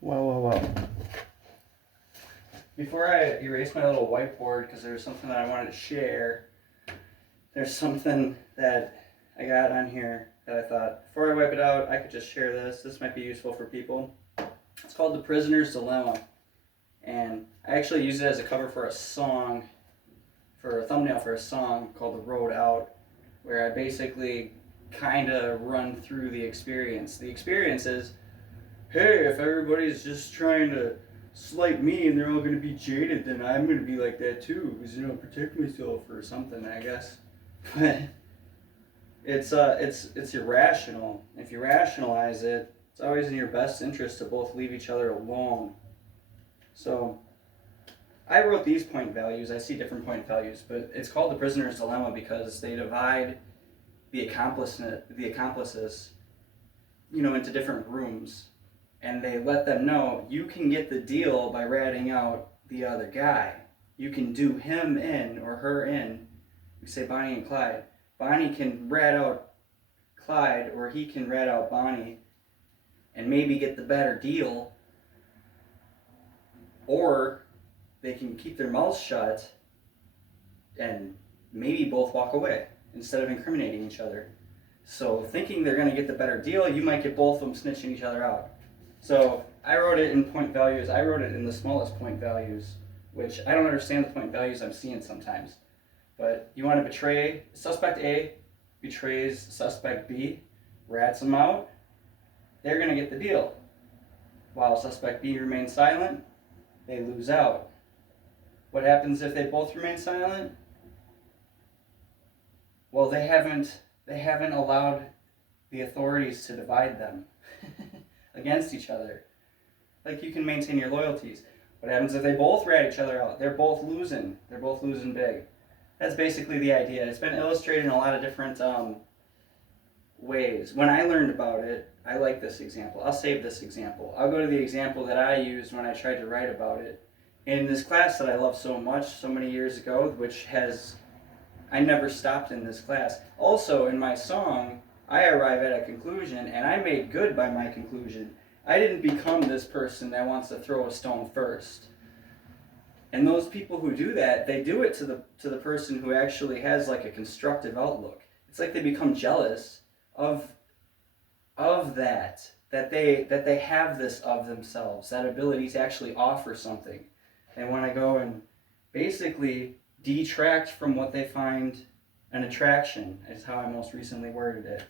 Whoa. Before I erase my little whiteboard, because there's something that I wanted to share, there's something that I got on here that I thought, before I wipe it out, I could just share this. This might be useful for people. It's called The Prisoner's Dilemma. And I actually used it as a cover for a song, for a thumbnail for a song called The Road Out, where I basically kind of run through the experience. The experience is, hey, if everybody's just trying to slight me and they're all going to be jaded, then I'm going to be like that too, because, protect myself or something, I guess. But it's irrational. If you rationalize it, it's always in your best interest to both leave each other alone. So I wrote these point values. I see different point values, but it's called the prisoner's dilemma because they divide the accomplices, into different rooms, and they let them know you can get the deal by ratting out the other guy. You can do him in or her in. We say Bonnie and Clyde. Bonnie can rat out Clyde, or he can rat out Bonnie, and maybe get the better deal, or they can keep their mouths shut and maybe both walk away instead of incriminating each other. So thinking they're going to get the better deal, you might get both of them snitching each other out. So I wrote it in point values. I wrote it in the smallest point values, which I don't understand the point values I'm seeing sometimes. But you want to betray, suspect A betrays suspect B, rats them out, they're going to get the deal. While suspect B remains silent, they lose out. What happens if they both remain silent? Well, they haven't allowed the authorities to divide them against each other. Like, you can maintain your loyalties. What happens if they both rat each other out? They're both losing. They're both losing big. That's basically the idea. It's been illustrated in a lot of different ways. When I learned about it, I like this example. I'll save this example. I'll go to the example that I used when I tried to write about it in this class that I love so much so many years ago, which I never stopped in this class. Also, in my song, I arrive at a conclusion, and I made good by my conclusion. I didn't become this person that wants to throw a stone first. And those people who do that, they do it to the person who actually has like a constructive outlook. It's like they become jealous of that they have this of themselves, that ability to actually offer something. They want to go and basically detract from what they find an attraction, is how I most recently worded it.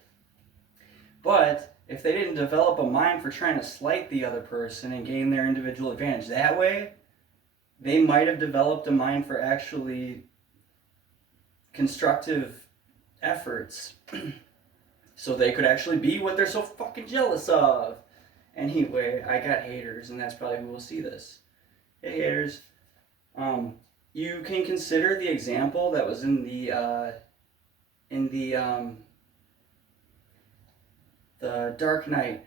But if they didn't develop a mind for trying to slight the other person and gain their individual advantage that way, they might have developed a mind for actually constructive efforts so they could actually be what they're so fucking jealous of. Anyway, I got haters, and that's probably who will see this. Hey, haters. You can consider the example that was in the Dark Knight,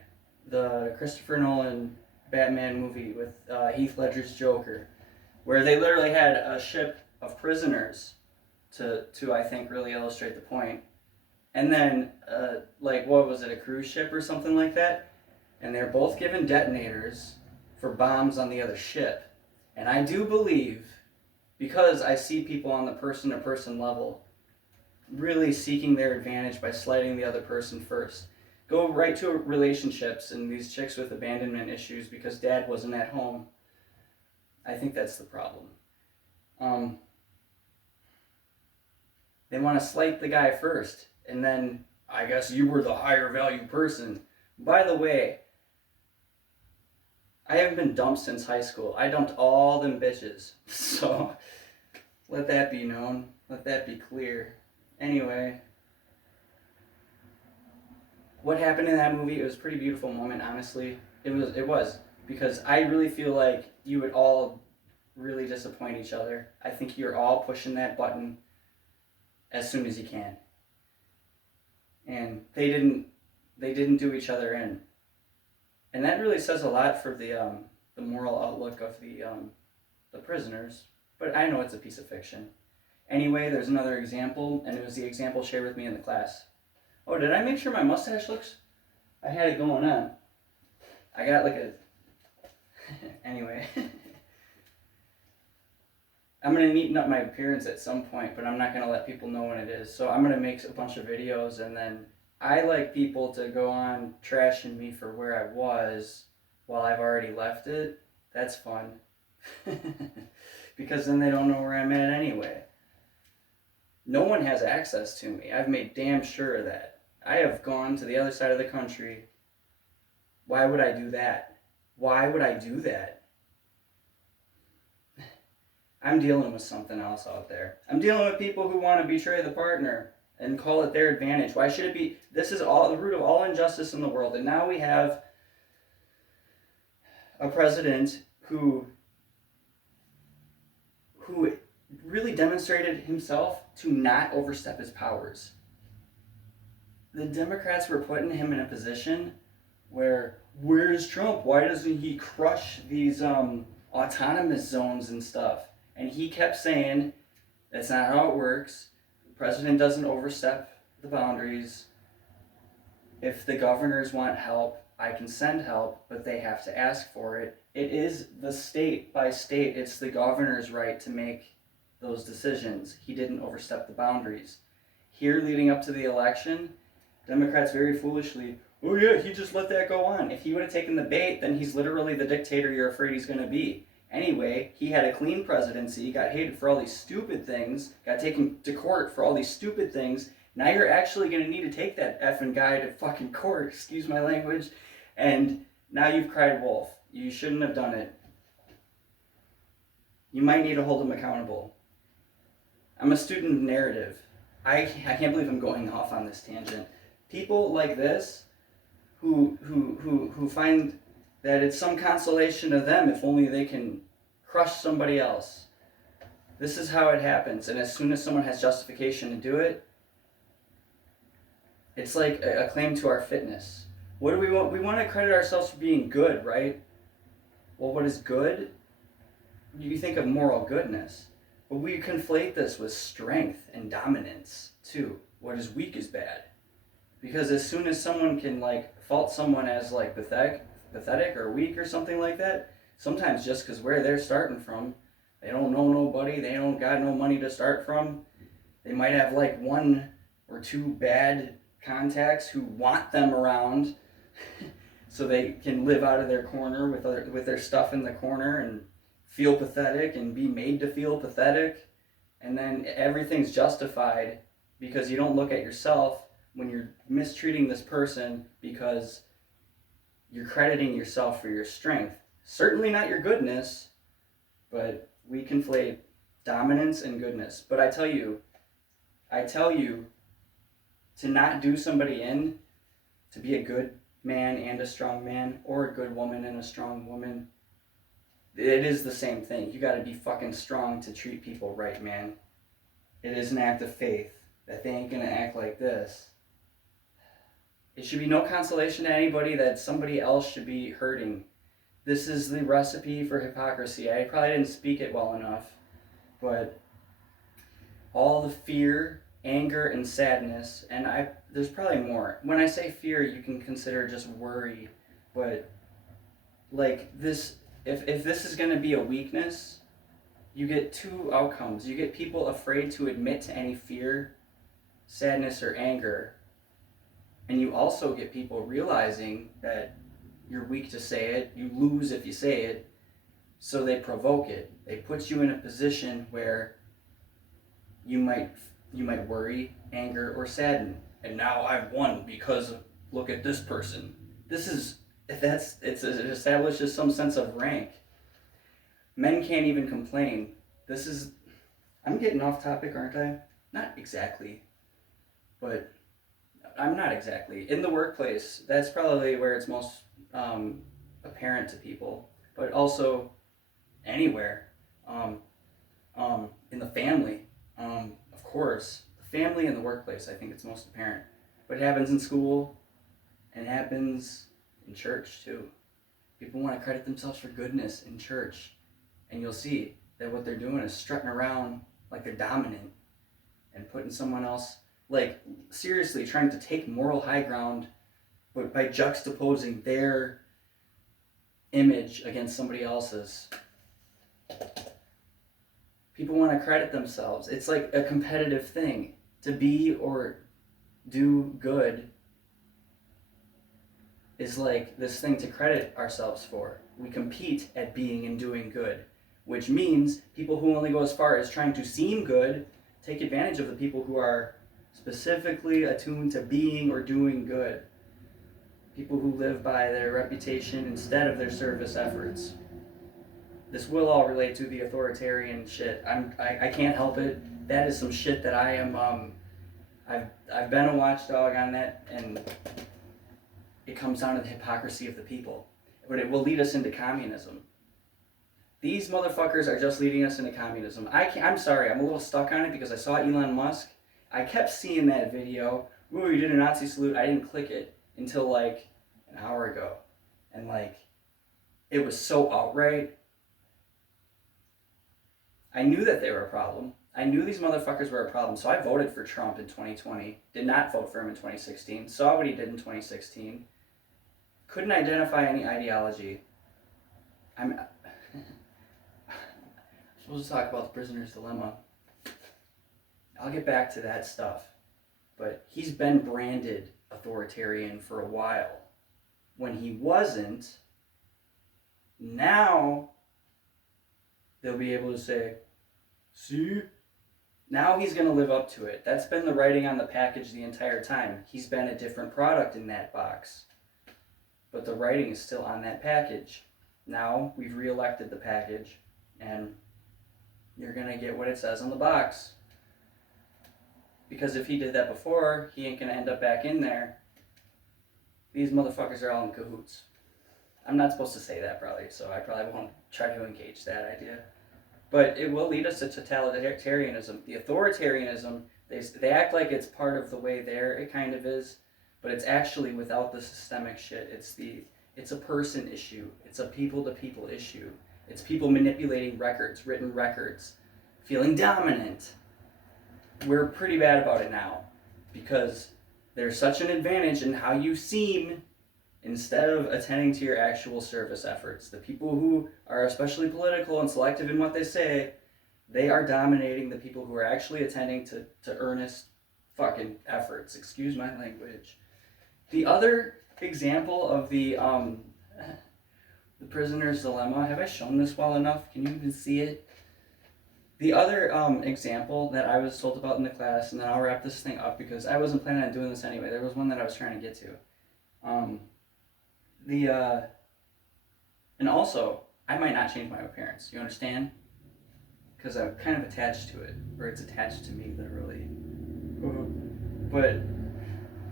the Christopher Nolan Batman movie with Heath Ledger's Joker, where they literally had a ship of prisoners to I think really illustrate the point. And then, what was it, a cruise ship or something like that? And they're both given detonators for bombs on the other ship. And I do believe, because I see people on the person-to-person level really seeking their advantage by slighting the other person first. Go right to relationships and these chicks with abandonment issues because dad wasn't at home. I think that's the problem. They want to slight the guy first, and then I guess you were the higher value person. By the way, I haven't been dumped since high school. I dumped all them bitches. So let that be known. Let that be clear. Anyway, what happened in that movie, it was a pretty beautiful moment, honestly. It was because I really feel like you would all really disappoint each other. I think you're all pushing that button as soon as you can. And they didn't do each other in. And that really says a lot for the moral outlook of the prisoners. But I know it's a piece of fiction. Anyway, there's another example, and it was the example shared with me in the class. Oh, did I make sure my mustache looks? I had it going on. I got like Anyway, I'm going to neaten up my appearance at some point, but I'm not going to let people know when it is. So I'm going to make a bunch of videos, and then I like people to go on trashing me for where I was while I've already left it. That's fun. Because then they don't know where I'm at anyway. No one has access to me. I've made damn sure of that. I have gone to the other side of the country. Why would I do that? Why would I do that? I'm dealing with something else out there. I'm dealing with people who want to betray the partner and call it their advantage. Why should it be? This is all the root of all injustice in the world. And now we have a president who really demonstrated himself to not overstep his powers. The Democrats were putting him in a position where's Trump? Why doesn't he crush these autonomous zones and stuff? And he kept saying, that's not how it works. The president doesn't overstep the boundaries. If the governors want help, I can send help, but they have to ask for it. It is the state by state. It's the governor's right to make those decisions. He didn't overstep the boundaries. Here, leading up to the election, Democrats very foolishly, oh yeah, he just let that go on. If he would have taken the bait, then he's literally the dictator you're afraid he's going to be. Anyway, he had a clean presidency, got hated for all these stupid things, got taken to court for all these stupid things. Now you're actually going to need to take that effing guy to fucking court, excuse my language, and now you've cried wolf. You shouldn't have done it. You might need to hold him accountable. I'm a student of narrative. I can't believe I'm going off on this tangent. People like this who find that it's some consolation to them if only they can crush somebody else. This is how it happens, and as soon as someone has justification to do it, it's like a claim to our fitness. What do we want? We want to credit ourselves for being good, right? Well, what is good? You think of moral goodness. But we conflate this with strength and dominance, too. What is weak is bad. Because as soon as someone can, fault someone as, pathetic or weak or something like that, sometimes just because where they're starting from, they don't know nobody, they don't got no money to start from, they might have, one or two bad contacts who want them around so they can live out of their corner with their stuff in the corner and feel pathetic and be made to feel pathetic, and then everything's justified because you don't look at yourself when you're mistreating this person because you're crediting yourself for your strength. Certainly not your goodness, but we conflate dominance and goodness. But I tell you to not do somebody in, to be a good man and a strong man, or a good woman and a strong woman, it is the same thing. You gotta be fucking strong to treat people right, man. It is an act of faith that they ain't gonna act like this. It should be no consolation to anybody that somebody else should be hurting. This is the recipe for hypocrisy. I probably didn't speak it well enough, but all the fear, anger, and sadness, and there's probably more. When I say fear, you can consider just worry, but this, if this is going to be a weakness, you get two outcomes. You get people afraid to admit to any fear, sadness, or anger, and you also get people realizing that you're weak to say it, you lose if you say it, so they provoke it. They put you in a position where you might worry, anger, or sadden. And now I've won because look at this person. It establishes some sense of rank. Men can't even complain. I'm getting off topic, aren't I? Not exactly, but I'm not exactly. In the workplace, that's probably where it's most apparent to people, but also anywhere. In the family, of course. The family and the workplace, I think it's most apparent. But it happens in school, and it happens in church too. People want to credit themselves for goodness in church, and you'll see that what they're doing is strutting around like they're dominant and putting someone else, seriously trying to take moral high ground, but by juxtaposing their image against somebody else's. People want to credit themselves. It's like a competitive thing. To be or do good is like this thing to credit ourselves for. We compete at being and doing good, which means people who only go as far as trying to seem good take advantage of the people who are specifically attuned to being or doing good. People who live by their reputation instead of their service efforts. This will all relate to the authoritarian shit. I can't help it. That is some shit that I am. I've been a watchdog on that, and it comes down to the hypocrisy of the people. But it will lead us into communism. These motherfuckers are just leading us into communism. I'm sorry, I'm a little stuck on it because I saw Elon Musk. I kept seeing that video. Ooh, you did a Nazi salute. I didn't click it until like an hour ago. And like, it was so outright. I knew that they were a problem. I knew these motherfuckers were a problem, so I voted for Trump in 2020. Did not vote for him in 2016. Saw what he did in 2016. Couldn't identify any ideology. I'm supposed to talk about the prisoner's dilemma. I'll get back to that stuff. But he's been branded authoritarian for a while. When he wasn't, now they'll be able to say, see? Now he's going to live up to it. That's been the writing on the package the entire time. He's been a different product in that box. But the writing is still on that package. Now we've re-elected the package, and you're going to get what it says on the box. Because if he did that before, he ain't going to end up back in there. These motherfuckers are all in cahoots. I'm not supposed to say that probably, so I probably won't try to engage that idea. But it will lead us to totalitarianism. The authoritarianism, they act like it's part of the way there, it kind of is, but it's actually without the systemic shit. It's a person issue. It's a people-to-people issue. It's people manipulating records, written records, feeling dominant. We're pretty bad about it now because there's such an advantage in how you seem instead of attending to your actual service efforts. The people who are especially political and selective in what they say, they are dominating the people who are actually attending to earnest fucking efforts. Excuse my language. The other example of the prisoner's dilemma, have I shown this well enough? Can you even see it? The other example that I was told about in the class, and then I'll wrap this thing up because I wasn't planning on doing this anyway. There was one that I was trying to get to. And also, I might not change my appearance. You understand? Because I'm kind of attached to it, or it's attached to me, literally. But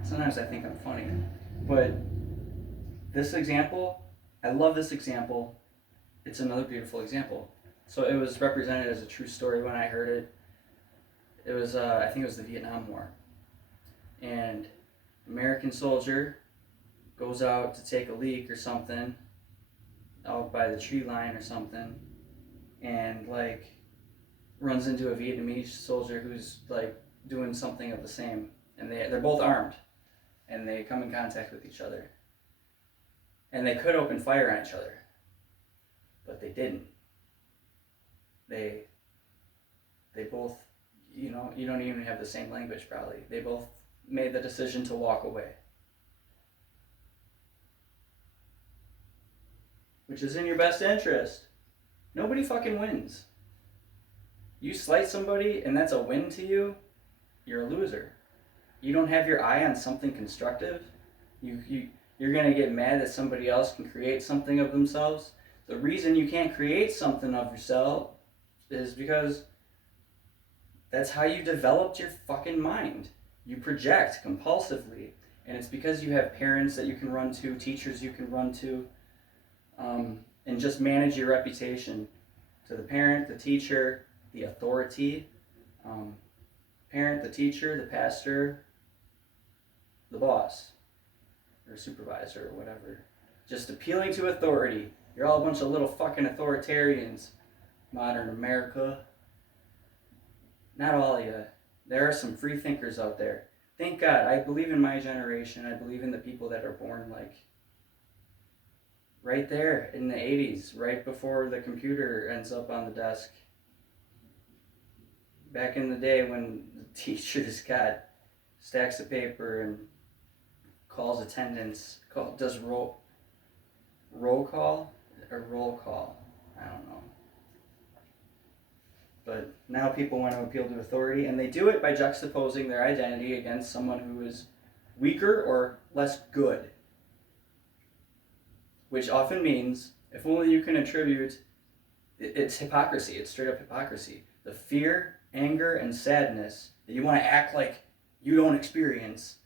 sometimes I think I'm funny. But this example, I love this example. It's another beautiful example. So it was represented as a true story when I heard it. It was, I think it was the Vietnam War. And American soldier goes out to take a leak or something out by the tree line or something, and like runs into a Vietnamese soldier who's like doing something of the same, and they're both armed, and they come in contact with each other, and they could open fire on each other, but they didn't. They both, you don't even have the same language probably. They both made the decision to walk away, which is in your best interest. Nobody fucking wins. You slight somebody and that's a win to you, you're a loser. You don't have your eye on something constructive. You're gonna get mad that somebody else can create something of themselves. The reason you can't create something of yourself is because that's how you developed your fucking mind. You project compulsively, and it's because you have parents that you can run to, teachers you can run to, and just manage your reputation to the parent, the teacher, the authority, parent, the teacher, the pastor, the boss, or supervisor, or whatever. Just appealing to authority. You're all a bunch of little fucking authoritarians. Modern America. Not all of you. There are some free thinkers out there. Thank God. I believe in my generation. I believe in the people that are born like right there in the 80s, right before the computer ends up on the desk. Back in the day when the teachers got stacks of paper and calls attendance, does roll call or roll call. I don't know. But now people want to appeal to authority, and they do it by juxtaposing their identity against someone who is weaker or less good. Which often means, if only you can attribute, it's hypocrisy, it's straight up hypocrisy. The fear, anger, and sadness that you want to act like you don't experience,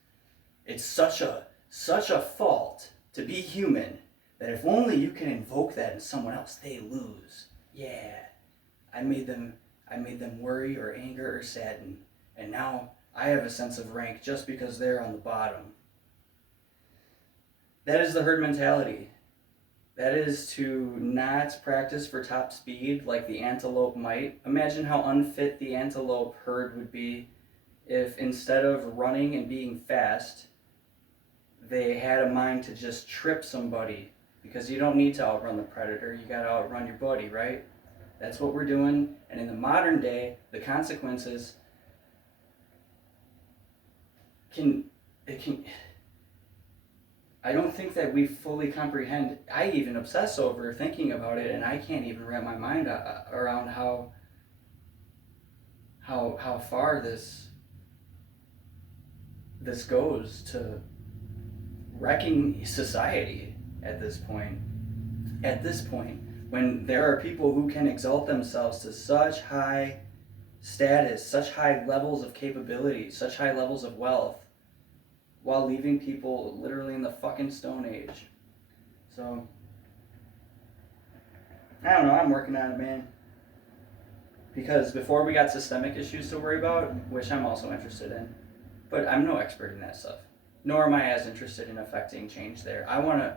it's such a fault to be human that if only you can invoke that in someone else, they lose. Yeah, I made them worry or anger or sadden, and now I have a sense of rank just because they're on the bottom. That is the herd mentality. That is to not practice for top speed like the antelope might. Imagine how unfit the antelope herd would be if instead of running and being fast, they had a mind to just trip somebody, because you don't need to outrun the predator, you gotta outrun your buddy, right? That's what we're doing, and in the modern day, the consequences can I don't think that we fully comprehend. I even obsess over thinking about it, and I can't even wrap my mind around how far this goes to wrecking society at this point. At this point, when there are people who can exalt themselves to such high status, such high levels of capability, such high levels of wealth, while leaving people literally in the fucking Stone Age. So, I don't know, I'm working on it, man. Because before we got systemic issues to worry about, which I'm also interested in, but I'm no expert in that stuff. Nor am I as interested in affecting change there. I want to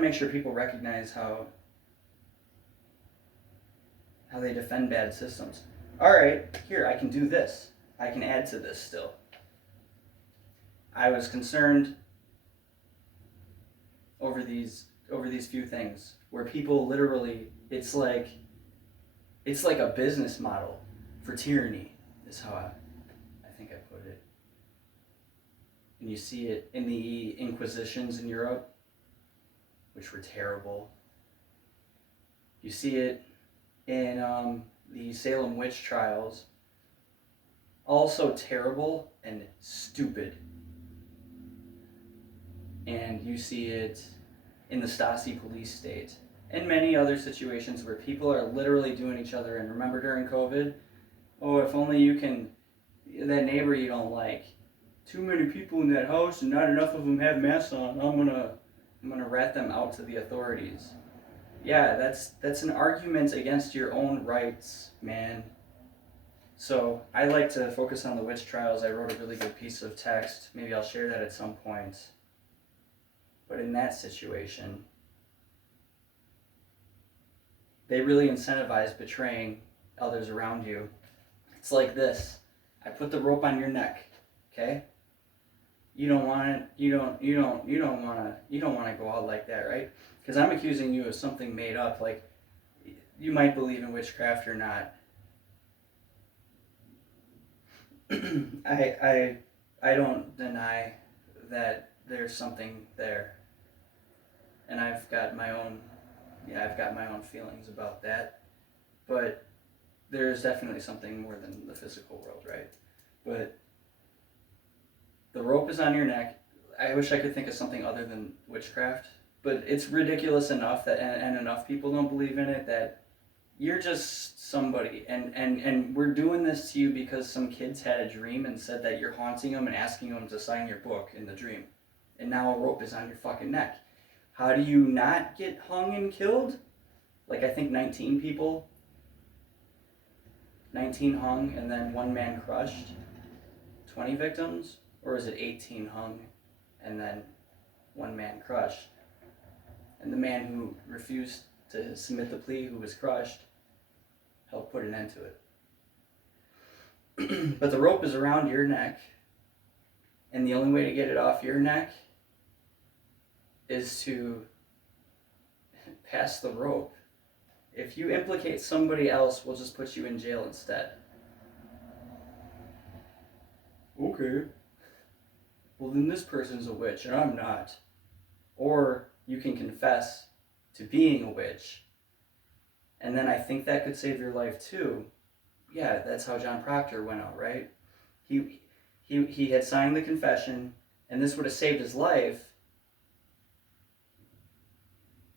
make sure people recognize how they defend bad systems. All right, here, I can do this. I can add to this still. I was concerned over these few things where people literally, it's like a business model for tyranny, is how I think I put it. And you see it in the Inquisitions in Europe, which were terrible. You see it in the Salem witch trials, also terrible and stupid. And you see it in the Stasi police state, and many other situations where people are literally doing each other. And remember during COVID, oh, if only you can, that neighbor you don't like, too many people in that house and not enough of them have masks on, I'm gonna rat them out to the authorities. Yeah, that's an argument against your own rights, man. So I like to focus on the witch trials. I wrote a really good piece of text. Maybe I'll share that at some point. But in that situation, they really incentivize betraying others around you. It's like this. I put the rope on your neck, okay? You don't want it. You don't want to go out like that, right? Because I'm accusing you of something made up. Like, you might believe in witchcraft or not. I don't deny that there's something there. And I've got my own feelings about that. But there's definitely something more than the physical world, right? But the rope is on your neck. I wish I could think of something other than witchcraft, but it's ridiculous enough that and enough people don't believe in it that you're just somebody, and we're doing this to you because some kids had a dream and said that you're haunting them and asking them to sign your book in the dream, and now a rope is on your fucking neck. How do you not get hung and killed? Like, I think 19 people, 19 hung and then one man crushed, 20 victims? Or is it 18 hung and then one man crushed? And the man who refused to submit the plea, who was crushed, helped put an end to it. But the rope is around your neck, and the only way to get it off your neck is to pass the rope. If you implicate somebody else, we'll just put you in jail instead. Okay. Well, then this person's a witch and I'm not. Or you can confess to being a witch. And then I think that could save your life too. Yeah, that's how John Proctor went out, right? He had signed the confession, and this would have saved his life.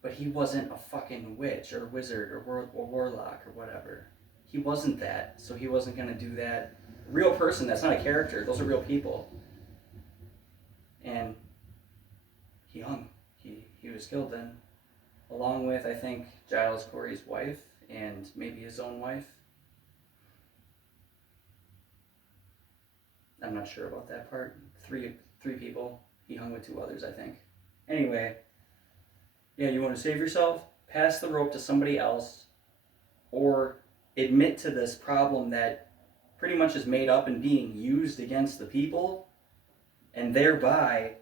But he wasn't a fucking witch or wizard or warlock or whatever. He wasn't that, so he wasn't going to do that. Real person, that's not a character. Those are real people. And he hung. He was killed then. Along with, I think, Giles Corey's wife and maybe his own wife. I'm not sure about that part. Three people. He hung with 2 others, I think. Anyway, yeah, you want to save yourself? Pass the rope to somebody else, or admit to this problem that pretty much is made up and being used against the people, and thereby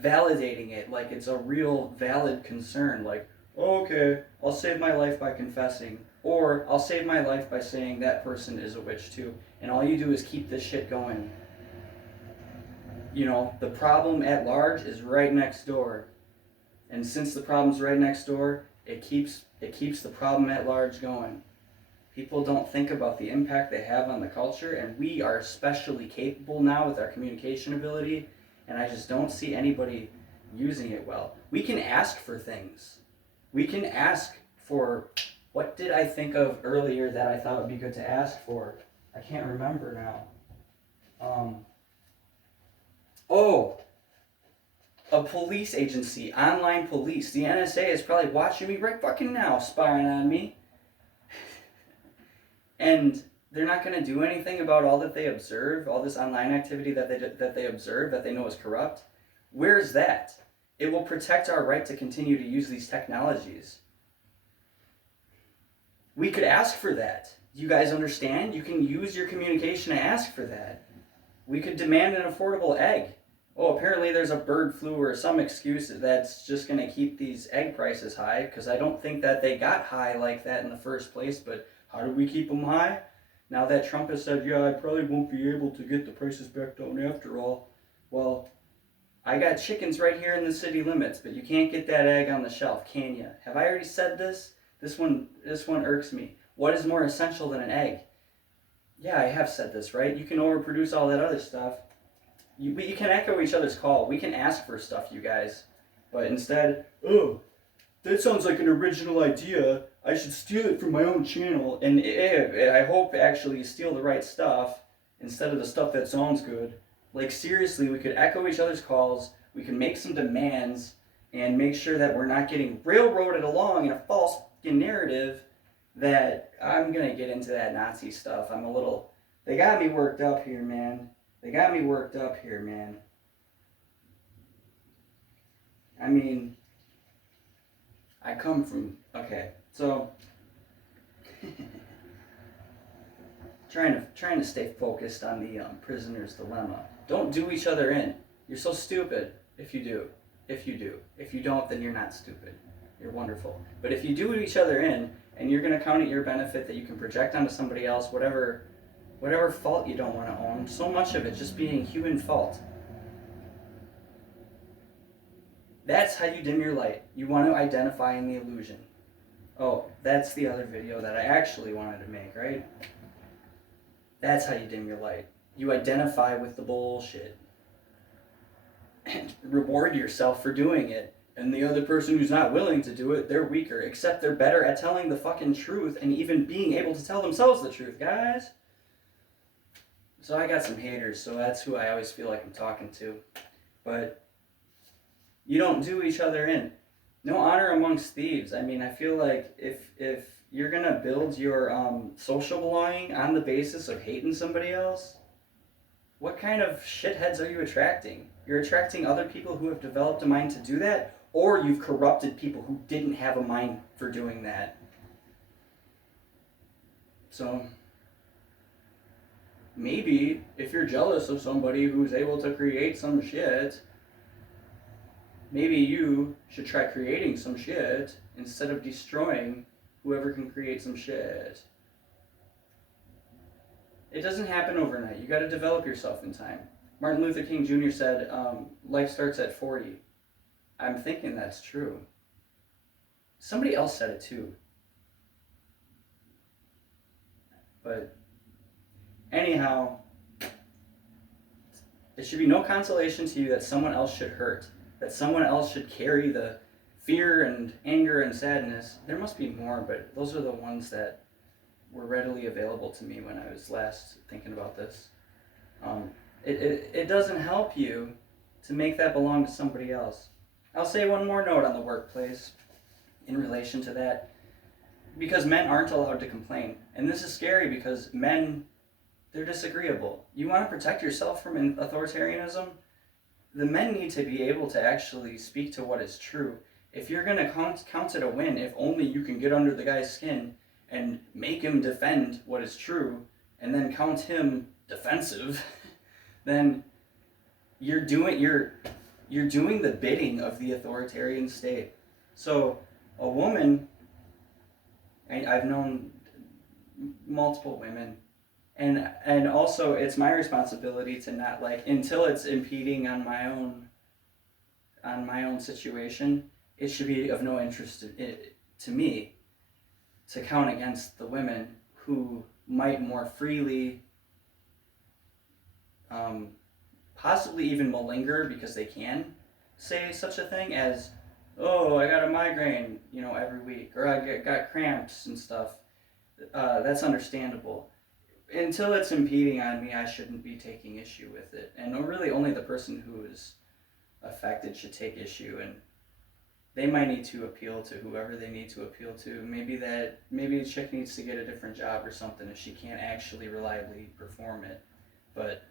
validating it like it's a real valid concern. Like, oh, okay, I'll save my life by confessing, or I'll save my life by saying that person is a witch too. And all you do is keep this shit going. You know, the problem at large is right next door. And since the problem's right next door, it keeps the problem at large going. People don't think about the impact they have on the culture, and we are especially capable now with our communication ability, and I just don't see anybody using it well. We can ask for things. We can ask for, what did I think of earlier that I thought would be good to ask for? I can't remember now. A police agency, online police. The NSA is probably watching me right fucking now, spying on me. And they're not going to do anything about all that they observe, all this online activity that they observe, that they know is corrupt. Where's that? It will protect our right to continue to use these technologies. We could ask for that. You guys understand? You can use your communication to ask for that. We could demand an affordable egg. Oh, apparently there's a bird flu or some excuse that's just going to keep these egg prices high, because I don't think that they got high like that in the first place, but how do we keep them high? Now that Trump has said, yeah, I probably won't be able to get the prices back down after all. Well, I got chickens right here in the city limits, but you can't get that egg on the shelf, can you? Have I already said this? This one irks me. What is more essential than an egg? Yeah, I have said this, right? You can overproduce all that other stuff. You can echo each other's call. We can ask for stuff, you guys. But instead, oh, that sounds like an original idea. I should steal it from my own channel. And I hope actually you steal the right stuff instead of the stuff that sounds good. Like, seriously, we could echo each other's calls. We can make some demands and make sure that we're not getting railroaded along in a false narrative that I'm going to get into that Nazi stuff. They got me worked up here, man. I mean, I come from, okay, so, trying to stay focused on the prisoner's dilemma. Don't do each other in. You're so stupid if you do. If you don't, then you're not stupid. You're wonderful. But if you do each other in, and you're going to count at your benefit that you can project onto somebody else, whatever fault you don't want to own, so much of it just being human fault. That's how you dim your light. You want to identify in the illusion. Oh, that's the other video that I actually wanted to make, right? That's how you dim your light. You identify with the bullshit. And reward yourself for doing it. And the other person who's not willing to do it, they're weaker, except they're better at telling the fucking truth and even being able to tell themselves the truth, guys. So I got some haters, so that's who I always feel like I'm talking to. But you don't do each other in. No honor amongst thieves. I mean, I feel like if you're going to build your social belonging on the basis of hating somebody else, what kind of shitheads are you attracting? You're attracting other people who have developed a mind to do that, or you've corrupted people who didn't have a mind for doing that. So, maybe if you're jealous of somebody who's able to create some shit, maybe you should try creating some shit instead of destroying whoever can create some shit. It doesn't happen overnight. You got to develop yourself in time. Martin Luther King Jr. said, life starts at 40. I'm thinking that's true. Somebody else said it too. But anyhow, it should be no consolation to you that someone else should hurt, that someone else should carry the fear and anger and sadness. There must be more, but those are the ones that were readily available to me when I was last thinking about this. It doesn't help you to make that belong to somebody else. I'll say one more note on the workplace in relation to that, because men aren't allowed to complain. And this is scary because men, they're disagreeable. You want to protect yourself from authoritarianism? The men need to be able to actually speak to what is true. If you're going to count it a win, if only you can get under the guy's skin and make him defend what is true, and then count him defensive, then you're doing the bidding of the authoritarian state. So a woman, I've known multiple women, and also it's my responsibility to not until it's impeding on my own situation, it should be of no interest to me to count against the women who might more freely possibly even malinger because they can say such a thing as, oh, I got a migraine, every week, or I got cramps and stuff. That's understandable. Until it's impeding on me, I shouldn't be taking issue with it. And really only the person who is affected should take issue, and they might need to appeal to whoever they need to appeal to. Maybe the chick needs to get a different job or something if she can't actually reliably perform it. But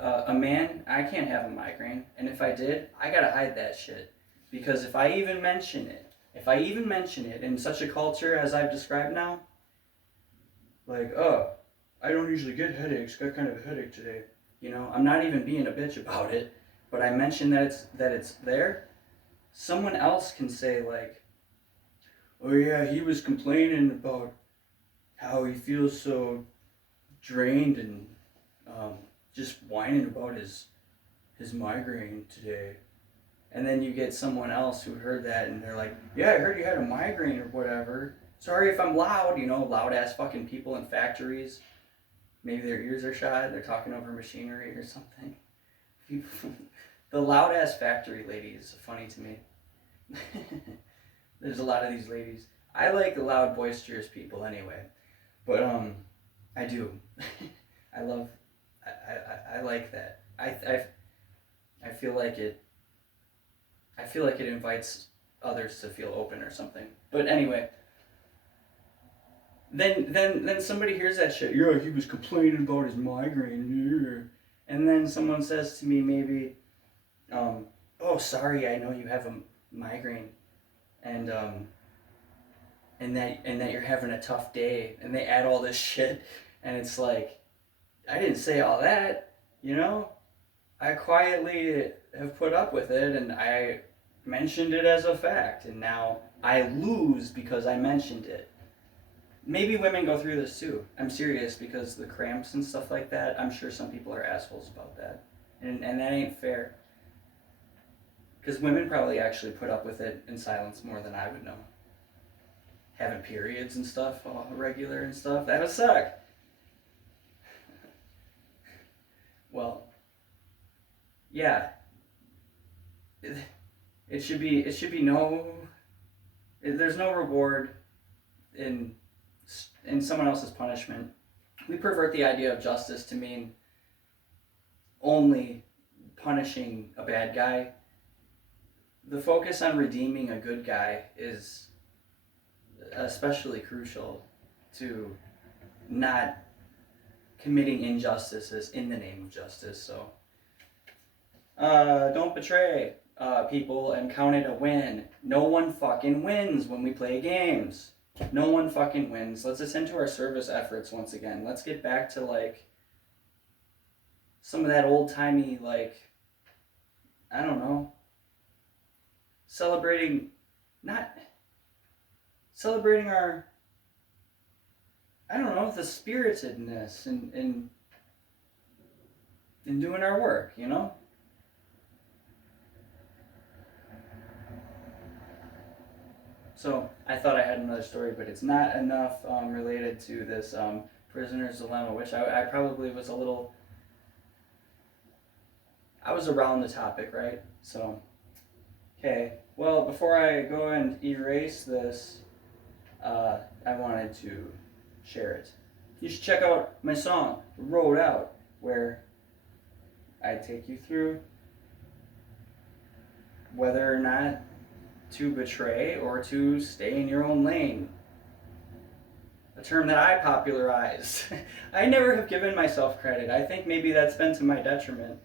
a man, I can't have a migraine, and if I did, I gotta hide that shit. Because if I even mention it in such a culture as I've described now, oh, I don't usually get headaches, got kind of a headache today. I'm not even being a bitch about it, but I mention that it's there. Someone else can say oh yeah, he was complaining about how he feels so drained and just whining about his migraine today. And then you get someone else who heard that and they're like, yeah, I heard you had a migraine or whatever. Sorry if I'm loud, loud ass fucking people in factories. Maybe their ears are shot, they're talking over machinery or something. The loud ass factory lady is funny to me. There's a lot of these ladies. I like the loud, boisterous people anyway. But I do. I like that. I feel like it invites others to feel open or something. But anyway, then somebody hears that shit. Yeah, he was complaining about his migraine. And then someone says to me maybe, oh, sorry, I know you have a migraine, and that you're having a tough day, and they add all this shit, and it's like, I didn't say all that, I quietly have put up with it, and I mentioned it as a fact, and now I lose because I mentioned it. Maybe women go through this too. I'm serious, because the cramps and stuff like that, I'm sure some people are assholes about that. And that ain't fair. Because women probably actually put up with it in silence more than I would know. Having periods and stuff, all regular and stuff, that would suck. Well, yeah. It should be no, there's no reward in someone else's punishment. We pervert the idea of justice to mean only punishing a bad guy. The focus on redeeming a good guy is especially crucial to not committing injustices in the name of justice. So don't betray people and count it a win. No one fucking wins when we play games. No one fucking wins. Let's attend to our service efforts once again. Let's get back to some of that old-timey I don't know, celebrating, not celebrating our, I don't know, the spiritedness in doing our work, you know? So I thought I had another story, but it's not enough related to this prisoner's dilemma, which I probably was a little, I was around the topic, right? So, okay. Well, before I go and erase this, I wanted to share it. You should check out my song, Road Out, where I take you through whether or not to betray or to stay in your own lane. A term that I popularized. I never have given myself credit. I think maybe that's been to my detriment.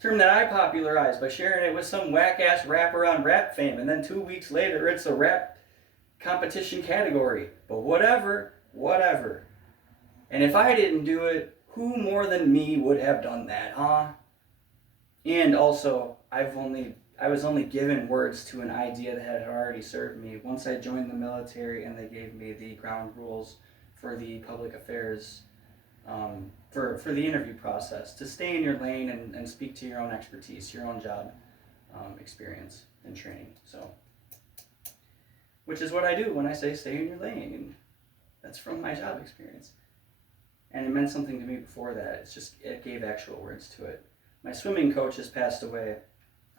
Term that I popularized by sharing it with some whack ass rapper on Rap Fame, and then 2 weeks later it's a rap competition category. But whatever, whatever. And if I didn't do it, who more than me would have done that, huh? And also, I was only given words to an idea that had already served me. Once I joined the military and they gave me the ground rules for the public affairs, for the interview process, to stay in your lane and speak to your own expertise, your own job experience and training. So, which is what I do when I say stay in your lane. And that's from my job experience. And it meant something to me before that. It gave actual words to it. My swimming coach has passed away.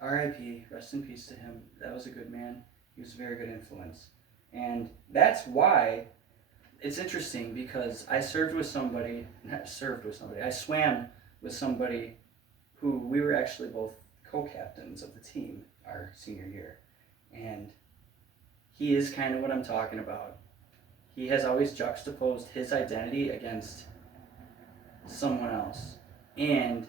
R.I.P. Rest in peace to him. That was a good man. He was a very good influence. And that's why it's interesting, because I swam with somebody who we were actually both co-captains of the team our senior year. And he is kind of what I'm talking about. He has always juxtaposed his identity against someone else. And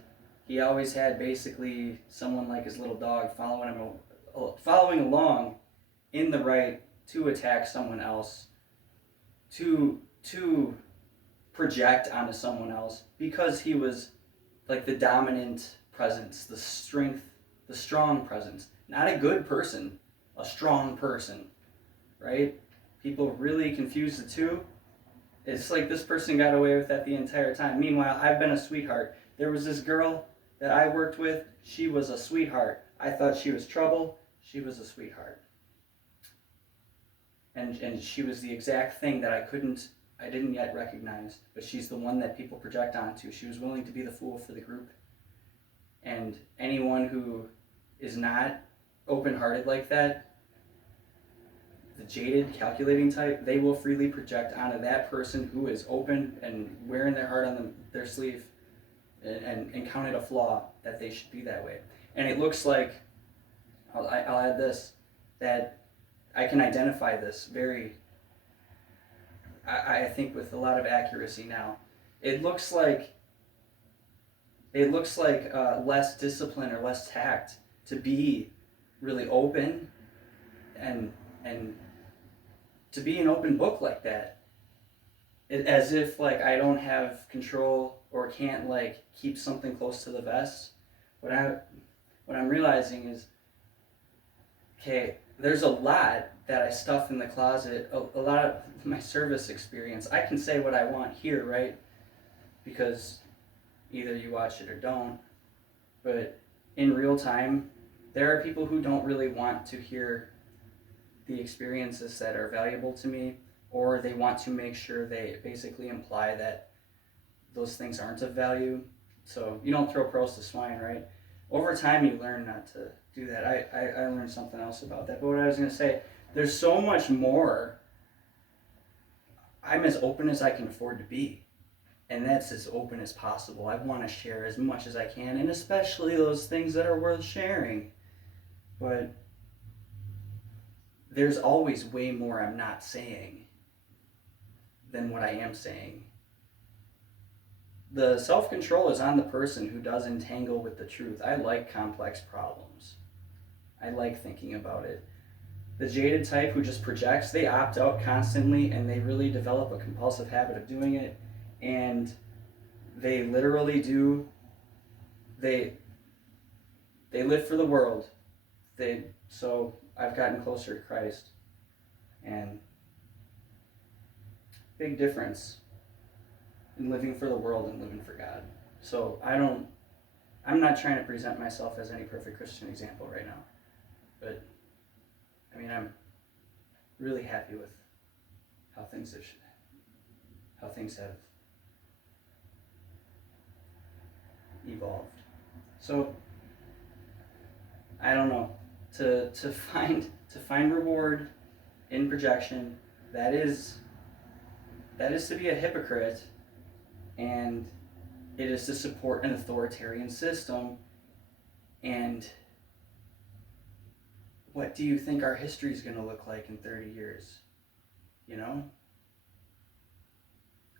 he always had basically someone like his little dog following along in the right to attack someone else, to project onto someone else, because he was like the dominant presence, the strong presence. Not a good person, a strong person, right? People really confuse the two. It's like this person got away with that the entire time. Meanwhile, I've been a sweetheart. There was this girl that I worked with. She was a sweetheart. I thought she was trouble. She was a sweetheart. And she was the exact thing that I didn't yet recognize, but she's the one that people project onto. She was willing to be the fool for the group. And anyone who is not open-hearted like that, the jaded, calculating type, they will freely project onto that person who is open and wearing their heart on their sleeve and count it a flaw that they should be that way. And it looks like, I'll add this, that I can identify this I think with a lot of accuracy now. It looks like less discipline or less tact to be really open and to be an open book like that. As if like I don't have control or can't like keep something close to the vest. What I'm realizing is, okay, there's a lot that I stuff in the closet, a lot of my service experience. I can say what I want here, right? Because either you watch it or don't. But in real time, there are people who don't really want to hear the experiences that are valuable to me, or they want to make sure they basically imply that those things aren't of value. So you don't throw pearls to swine, right? Over time, you learn not to do that. I learned something else about that. But what I was going to say, there's so much more. I'm as open as I can afford to be. And that's as open as possible. I want to share as much as I can, and especially those things that are worth sharing. But there's always way more I'm not saying than what I am saying. The self-control is on the person who does entangle with the truth. I like complex problems. I like thinking about it. The jaded type who just projects, they opt out constantly, and they really develop a compulsive habit of doing it. And they literally do, they They live for the world. So I've gotten closer to Christ, and big difference in living for the world and living for God. So I'm not trying to present myself as any perfect Christian example right now, but I mean, I'm really happy with how things have evolved. So I don't know, to find reward in projection, that is to be a hypocrite, and it is to support an authoritarian system. And what do you think our history is going to look like in 30 years? You know?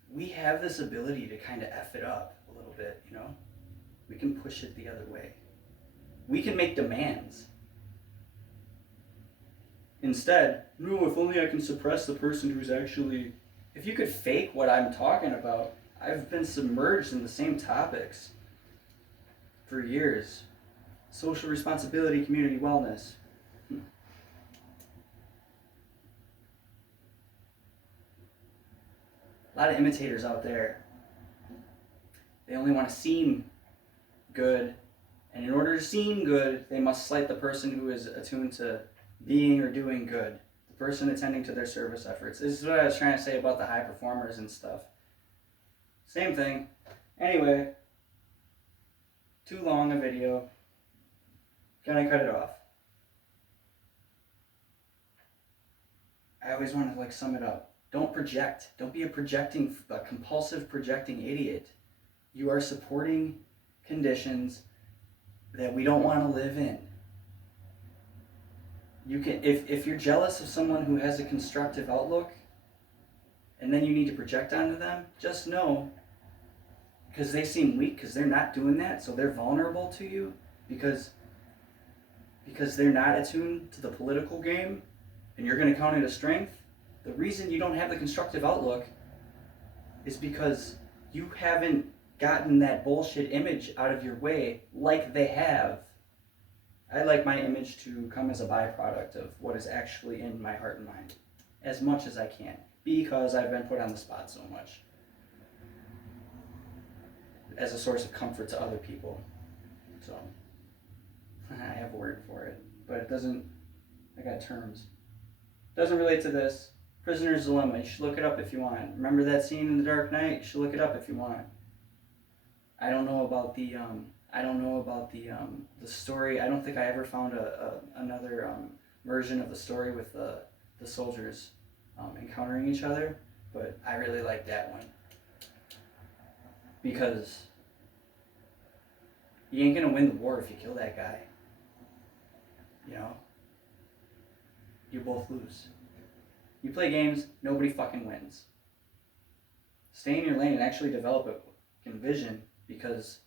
We have this ability to kind of F it up a little bit, you know? We can push it the other way. We can make demands. Instead, no, if only I can suppress the person who's actually... If you could fake what I'm talking about, I've been submerged in the same topics for years. Social responsibility, community wellness. A lot of imitators out there. They only want to seem good, and in order to seem good, they must slight the person who is attuned to being or doing good, the person attending to their service efforts. This is what I was trying to say about the high performers and stuff. Same thing. Anyway, too long a video. Gonna cut it off. I always want to sum it up. Don't project. Don't be a compulsive projecting idiot. You are supporting conditions that we don't want to live in. You can, if you're jealous of someone who has a constructive outlook, and then you need to project onto them, just know, because they seem weak, because they're not doing that, so they're vulnerable to you, because they're not attuned to the political game, and you're going to count it as strength. The reason you don't have the constructive outlook is because you haven't gotten that bullshit image out of your way like they have. I like my image to come as a byproduct of what is actually in my heart and mind, as much as I can, because I've been put on the spot so much as a source of comfort to other people. So I have a word for it, but it doesn't, I got terms. Doesn't relate to this. Prisoner's Dilemma, you should look it up if you want. Remember that scene in The Dark Knight? You should look it up if you want. I don't know about the story. I don't think I ever found another version of the story with the soldiers encountering each other, but I really like that one. Because you ain't gonna win the war if you kill that guy. You know? You both lose. You play games, nobody fucking wins. Stay in your lane and actually develop a vision, because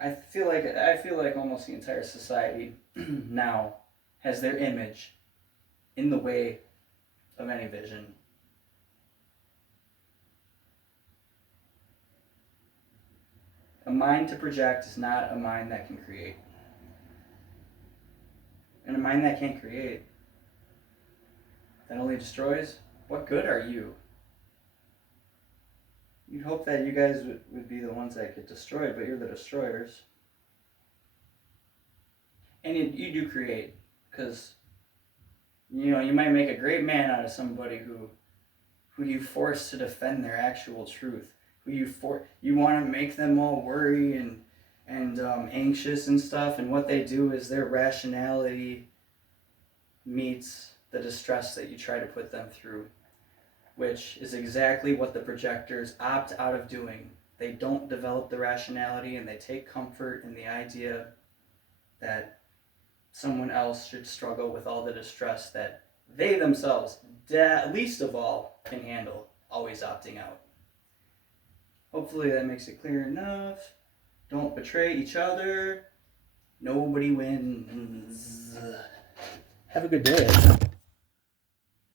I feel like almost the entire society now has their image in the way of any vision. A mind to project is not a mind that can create. And a mind that can't create, that only destroys, what good are you? You'd hope that you guys would be the ones that get destroyed, but you're the destroyers. And you do create, because you might make a great man out of somebody who you force to defend their actual truth, who you want to make them all worry and anxious and stuff, and what they do is their rationality meets the distress that you try to put them through, which is exactly what the projectors opt out of doing. They don't develop the rationality, and they take comfort in the idea that someone else should struggle with all the distress that they themselves, least of all, can handle, always opting out. Hopefully that makes it clear enough. Don't betray each other. Nobody wins. Have a good day.